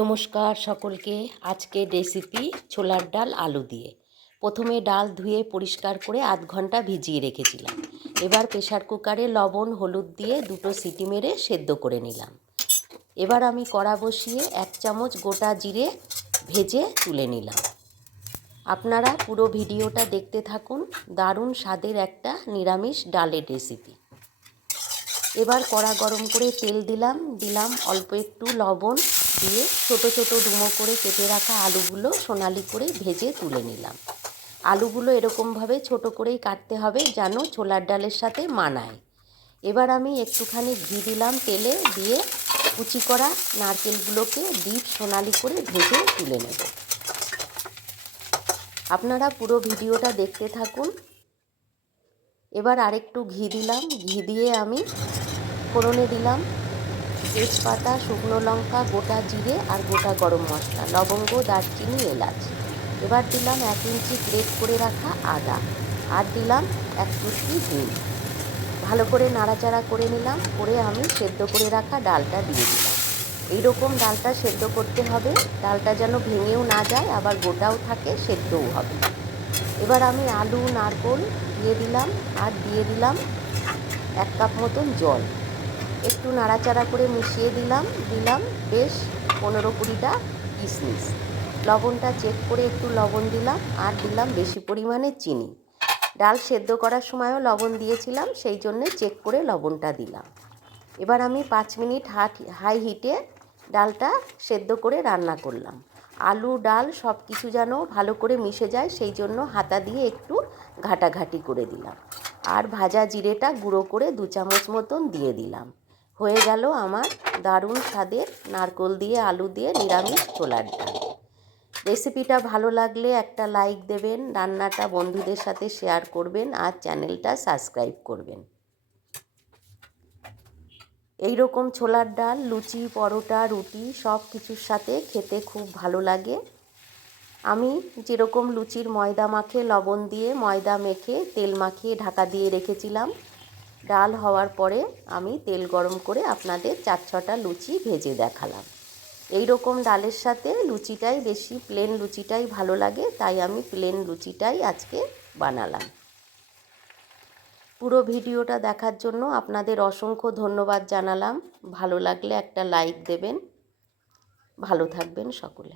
নমস্কার সকলকে। আজকের রেসিপি ছোলার ডাল আলু দিয়ে। প্রথমে ডাল ধুয়ে পরিষ্কার করে আধ ঘন্টা ভিজিয়ে রেখেছিলাম। এবার প্রেসার কুকারে লবণ হলুদ দিয়ে দুটো সিটি মেরে সেদ্ধ করে নিলাম। এবার আমি কড়া বসিয়ে 1 চামচ গোটা জিরে ভেজে তুলে নিলাম। আপনারা পুরো ভিডিওটা দেখতে থাকুন, দারুণ স্বাদের একটা নিরামিষ ডালের রেসিপি। এবার কড়া গরম করে তেল দিলাম অল্প একটু লবণ দিয়ে ছোট ছোট ডুমো করে কেটে রাখা আলুগুলো সোনালি করে ভেজে তুলে নিলাম। আলুগুলো এরকমভাবে ছোট করেই কাটতে হবে যেন ছোলার ডালের সাথে মানায়। এবার আমি একটুখানি ঘি দিলাম তেলে, দিয়ে কুচি করা নারকেলগুলোকে ডিপ সোনালি করে ভেজে তুলে নেব। আপনারা পুরো ভিডিওটা দেখতে থাকুন। এবার আরেকটু ঘি দিলাম, ঘি দিয়ে আমি ফোড়নে দিলাম তেজপাতা, শুকনো লঙ্কা, গোটা জিরে আর গোটা গরম মশলা, লবঙ্গ, দারচিনি, এলাচ। এবার দিলাম 1 ইঞ্চি গ্রেট করে রাখা আদা, আর দিলাম 1 চুটকি হিং। ভালো করে নাড়াচাড়া করে নিলাম, করে আমি সেদ্ধ করে রাখা ডালটা দিয়ে দিলাম। এইরকম ডালটা সেদ্ধ করতে হবে, ডালটা যেন ভেঙেও না যায়, আবার গোটাও থাকে, সেদ্ধও হবে। এবার আমি আলু নারকেল দিয়ে দিলাম, আর দিয়ে দিলাম 1 কাপ মতন জল। একটু নাড়াচাড়া করে মিশিয়ে দিলাম বেশ 15-20টা কিশমিশ। লবণটা চেক করে একটু লবণ দিলাম, আর দিলাম বেশি পরিমাণে চিনি। ডাল সেদ্ধ করার সময়ও লবণ দিয়েছিলাম, সেই জন্যে চেক করে লবণটা দিলাম। এবার আমি 5 মিনিট হাই হিটে ডালটা সেদ্ধ করে রান্না করলাম। আলু ডাল সব কিছু যেন ভালো করে মিশে যায়, সেই জন্য হাতা দিয়ে একটু ঘাটাঘাটি করে দিলাম। আর ভাজা জিরেটা গুঁড়ো করে 2 চামচ মতন দিয়ে দিলাম। হয়ে গেল আমার দারুণ স্বাদের নারকেল দিয়ে আলু দিয়ে নিরামিষ ছোলার ডাল। রেসিপিটা ভালো লাগলে একটা লাইক দেবেন, রান্নাটা বন্ধুদের সাথে শেয়ার করবেন, আর চ্যানেলটা সাবস্ক্রাইব করবেন। এই রকম ছোলার ডাল লুচি, পরোটা, রুটি সব কিছুর সাথে খেতে খুব ভালো লাগে। আমি যেরকম লুচির ময়দা মাখে লবণ দিয়ে ময়দা মেখে তেল মাখিয়ে ঢাকা দিয়ে রেখেছিলাম, ডাল হওয়ার পরে আমি তেল গরম করে আপনাদের 4-6টা লুচি ভেজে দেখালাম। এই রকম ডালের সাথে লুচিটাই বেশি, প্লেন লুচিটাই ভালো লাগে, তাই আমি প্লেন লুচিটাই আজকে বানালাম। পুরো ভিডিওটা দেখার জন্য আপনাদের অসংখ্য ধন্যবাদ জানালাম। ভালো লাগলে একটা লাইক দেবেন। ভালো থাকবেন সকলে।